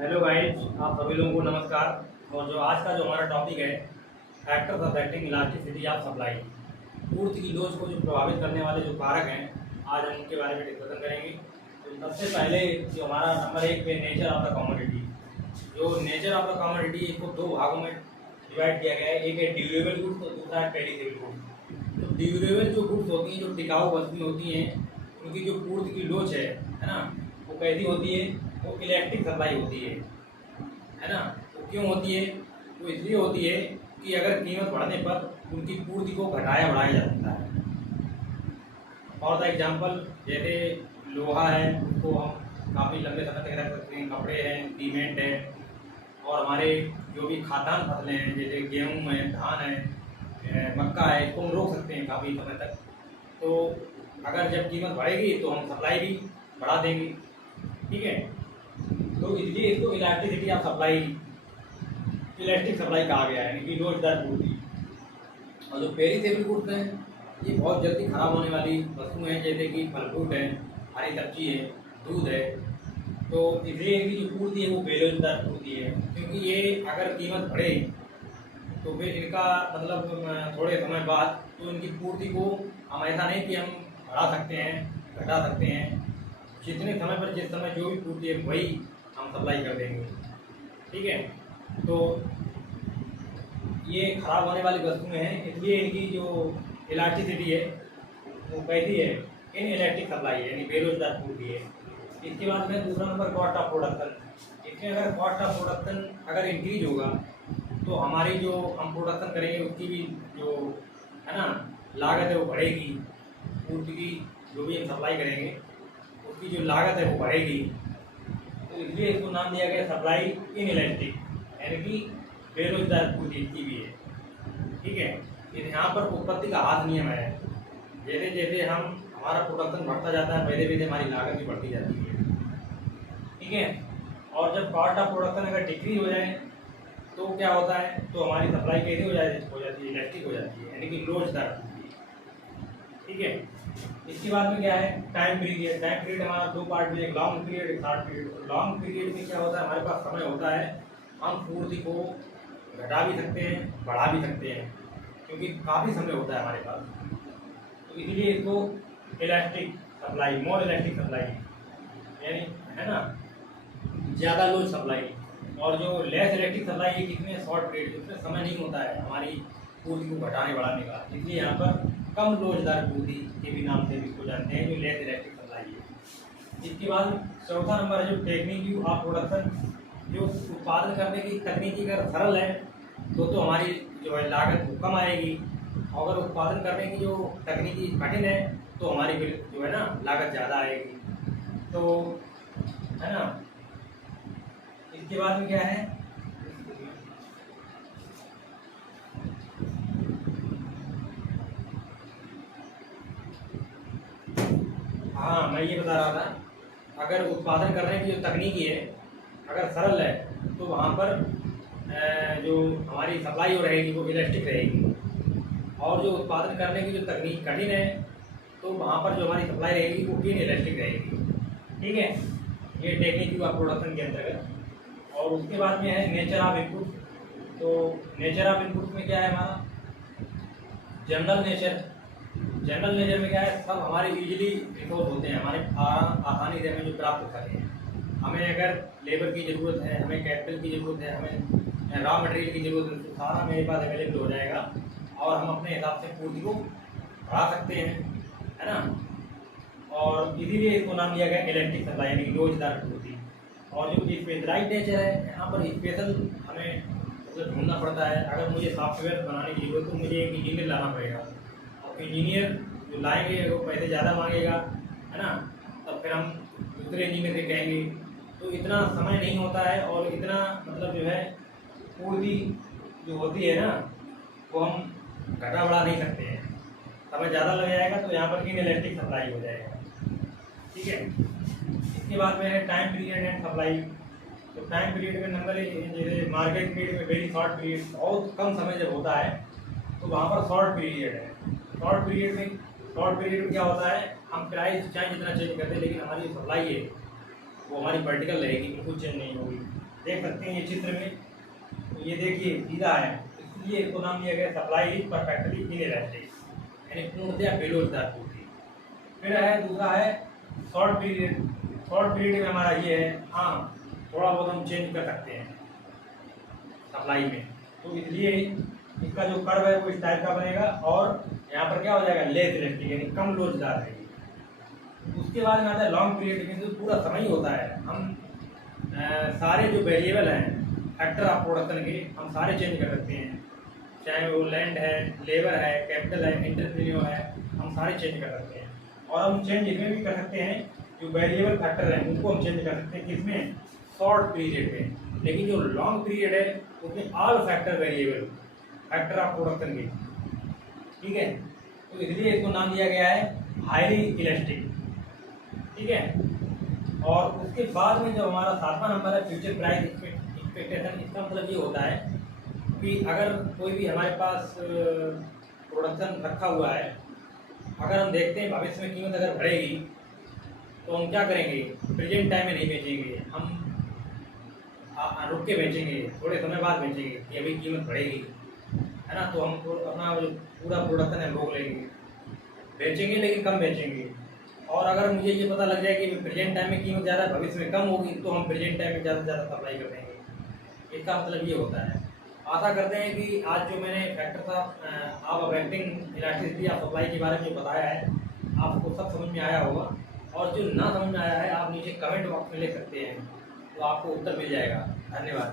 Hello guys, आप सभी लोगों को नमस्कार। और जो आज का जो हमारा टॉपिक है, factors affecting elasticity of supply, पूर्ति की लोच को जो प्रभावित करने वाले जो कारक हैं, आज हम उनके बारे में डिस्कशन करेंगे। तो सबसे पहले जो हमारा नंबर एक पे नेचर ऑफ द कमोडिटी। जो नेचर ऑफ द कमोडिटी, इसको दो भागों में डिवाइड किया गया है। एक है ड्यूरेबल गुड्स और दूसरा है पेरिशेबल गुड्स। तो ड्यूरेबल जो गुड्स होती हैं, जो टिकाऊ वस्तुएं होती हैं, उनकी जो पूर्ति की लोच है ना, वो कैसी होती है? वो इलेक्ट्रिक सप्लाई होती है ना। वो क्यों होती है? वो इसलिए होती है कि अगर कीमत बढ़ने पर उनकी पूर्ति को घटाया बढ़ाया जा सकता है। फॉर द एग्जाम्पल, जैसे लोहा है, उसको हम काफ़ी लंबे समय तक रख सकते हैं। कपड़े हैं, सीमेंट है, और हमारे जो भी खाद्यान्न फसलें हैं जैसे गेहूँ है, धान है, मक्का है, इसको हम रोक सकते हैं काफ़ी समय तक। तो अगर जब कीमत बढ़ेगी तो हम सप्लाई भी बढ़ा देंगे, ठीक है। तो इसलिए इसको elasticity of supply, elastic supply कहा गया है, यानी कि लोचदार पूर्ति। और जो पेरिशेबल गुड्स हैं, ये बहुत जल्दी खराब होने वाली वस्तुएं हैं, जैसे कि फल फ्रूट है, हरी सब्जी है, दूध है। तो इसलिए इनकी जो पूर्ति है वो बेरोजगार पूर्ति है, क्योंकि ये अगर कीमत बढ़े तो फिर इनका मतलब थोड़े समय बाद तो इनकी पूर्ति को हम ऐसा नहीं कि हम बढ़ा सकते हैं, घटा सकते हैं। जितने समय पर जिस समय जो भी पूर्ति है वही हम सप्लाई कर देंगे, ठीक है। तो ये खराब होने वाली वस्तुएं हैं, इसलिए इनकी जो इलास्टिसिटी है वो कैसी है? इन इलेक्ट्रिक सप्लाई है, यानी बेरोजगार पूर्ति है। इसके बाद में दूसरा नंबर कॉस्ट ऑफ प्रोडक्शन। इसमें अगर कॉस्ट ऑफ प्रोडक्शन अगर इंक्रीज होगा तो हमारी जो हम प्रोडक्शन करेंगे उसकी भी जो है ना लागत है वो बढ़ेगी। पूर्ति की जो भी हम सप्लाई करेंगे उसकी जो लागत है वो बढ़ेगी। तो इसलिए इसको नाम दिया गया सप्लाई इन इलेक्ट्रिक, यानी कि बेरोजगार पूर्ति की भी है, ठीक है। यहाँ पर उत्पत्ति का हाथ नियम है। जैसे जैसे हम हमारा प्रोडक्शन बढ़ता जाता है, वैसे वैसे हमारी लागत भी बढ़ती जाती है, ठीक है। और जब कॉस्ट ऑफ प्रोडक्शन अगर डिक्रीज हो जाए तो क्या होता है? तो हमारी सप्लाई कैसे हो जाती है? इलेक्ट्रिक हो जाती है, यानी कि लोचदार पूर्ति, ठीक है। इसके बाद में क्या है? Time period. टाइम पीरियड हमारा दो पार्ट में, एक लॉन्ग पीरियड, एक शॉर्ट पीरियड। लॉन्ग पीरियड में क्या होता है? हमारे पास समय होता है, हम पूर्ति को घटा भी सकते हैं, बढ़ा भी सकते हैं, क्योंकि काफ़ी समय होता है हमारे पास। तो इसीलिए इसको इलास्टिक सप्लाई, मोर इलास्टिक सप्लाई, यानी है ना ज़्यादा लोड सप्लाई। और जो लेस इलेक्ट्रिक सप्लाई है कितने शॉर्ट पीरियड, उसमें समय नहीं होता है हमारी पूर्ति को घटाने बढ़ाने का, इसलिए यहाँ पर कम लोचदार पूर्ति के भी नाम से भी इसको जानते हैं, जो लेस इलेक्ट्रिक सप्लाई है। इसके बाद चौथा नंबर है जो टेक्निक ऑफ प्रोडक्शन। जो उत्पादन करने की तकनीकी अगर सरल है तो हमारी जो है लागत वो कम आएगी। अगर उत्पादन करने की जो तकनीकी कठिन है तो हमारी फिर जो है ना लागत ज़्यादा आएगी, तो है ना। इसके बाद में क्या है? हाँ, मैं ये बता रहा था, अगर उत्पादन करने की जो तकनीकी है अगर सरल है तो वहाँ पर जो हमारी सप्लाई हो रहेगी वो इलास्टिक रहेगी। और जो उत्पादन करने की जो तकनीक कठिन है तो वहाँ पर जो हमारी सप्लाई रहेगी वो इन इलास्टिक रहेगी, ठीक है। ये टेक्निक ऑफ प्रोडक्शन के अंतर्गत। और उसके बाद में है नेचर ऑफ इनपुट। तो नेचर ऑफ इनपुट में क्या है हमारा? General nature. जनरल नेचर में क्या है? सब हमारे इजीली रिसोर्स होते हैं, हमारे आसानी से हमें जो प्राप्त हो सके। हमें अगर लेबर की ज़रूरत है, हमें कैपिटल की ज़रूरत है, हमें रॉ मटेरियल की ज़रूरत है, तो सारा मेरे पास अवेलेबल हो जाएगा और हम अपने हिसाब से पूर्ति को बढ़ा सकते हैं, है ना। और इसीलिए इसको नाम दिया गया इलेक्ट्रिक सप्लाई, यानी लोचदार पूर्ति। और जो स्पेशलाइज्ड नेचर है, यहाँ पर स्पेशल हमें मतलब ढूंढना पड़ता है। अगर मुझे सॉफ्टवेयर बनाने की जरूरत तो मुझे एक इंजीनियर लाना पड़ेगा, और इंजीनियर जो लाएंगे वो पैसे ज़्यादा मांगेगा, है ना। तब फिर हम दूसरे इंजीनियर से कहेंगे, तो इतना समय नहीं होता है और इतना मतलब जो है पूर्ति जो होती है ना वो हम घटा बढ़ा नहीं सकते हैं, समय ज़्यादा लग जाएगा। तो यहाँ पर इन इलेक्ट्रिक सप्लाई हो जाएगा, ठीक है। इसके बाद में है टाइम पीरियड एंड सप्लाई। तो टाइम पीरियड में नंबर जैसे मार्केट पीरियड में वेरी शॉर्ट पीरियड, बहुत कम समय जब होता है तो वहाँ पर शॉर्ट पीरियड है। शॉर्ट पीरियड में क्या होता है? हम प्राइस चाहे जितना चेंज करते हैं, लेकिन हमारी जो सप्लाई है वो हमारी वर्टिकल रहेगी, बिल्कुल चेंज नहीं होगी। देख सकते हैं ये चित्र में, तो ये देखिए सीधा है, इसलिए इसको नाम दिया गया सप्लाई इज परफेक्टली इनइलास्टिक, यानी पूर्णतया बेलोचदार पूर्ति। फिर है दूसरा है शॉर्ट पीरियड। शॉर्ट पीरियड में हमारा ये है, हाँ थोड़ा बहुत हम चेंज कर सकते हैं सप्लाई में, तो इसलिए इसका जो कर्व है वो इस टाइप का बनेगा और यहाँ पर क्या हो जाएगा, लेस इलास्टिक, यानी कम लोचदार रहेगी। उसके बाद में आता है लॉन्ग पीरियड में, तो पूरा समय ही होता है, हम सारे जो वेरिएबल हैं फैक्टर ऑफ प्रोडक्शन के हम सारे चेंज कर सकते हैं, चाहे वो लैंड है, लेबर है, कैपिटल है, एंटरप्रेन्योर है, हम सारे चेंज कर सकते हैं। और हम चेंज इसमें भी कर सकते हैं, जो वेरिएबल फैक्टर हैं उनको हम चेंज कर सकते हैं किसमें, शॉर्ट पीरियड में। लेकिन जो लॉन्ग पीरियड है उसमें all factor variable factor of production के, ठीक है, तो इसलिए इसको नाम दिया गया है हाईली इलास्टिक, ठीक है। और उसके बाद में जो हमारा 7वां नंबर है फ्यूचर प्राइस एक्सपेक्टेशन, इसका मतलब ये होता है कि अगर कोई भी हमारे पास प्रोडक्शन रखा हुआ है, अगर हम देखते हैं भविष्य में कीमत अगर बढ़ेगी तो हम क्या करेंगे, प्रेजेंट टाइम में नहीं बेचेंगे, हम रुक के बेचेंगे, थोड़े समय बाद बेचेंगे कि अभी कीमत बढ़ेगी, है ना, तो हम अपना पूरा प्रोडक्शन हम रोक लेंगे, बेचेंगे लेकिन कम बेचेंगे। और अगर मुझे ये पता लग जाए कि प्रेजेंट टाइम में कीमत ज़्यादा भविष्य में कम होगी, तो हम प्रेजेंट टाइम में ज़्यादा से ज़्यादा सप्लाई कर देंगे। इसका मतलब ये होता है। आशा करते हैं कि आज जो मैंने factor of affecting elasticity of supply के बारे में जो बताया है आपको सब समझ में आया होगा, और जो ना समझ में आया है आप नीचे कमेंट बॉक्स में लिख सकते हैं, तो आपको उत्तर मिल जाएगा। धन्यवाद।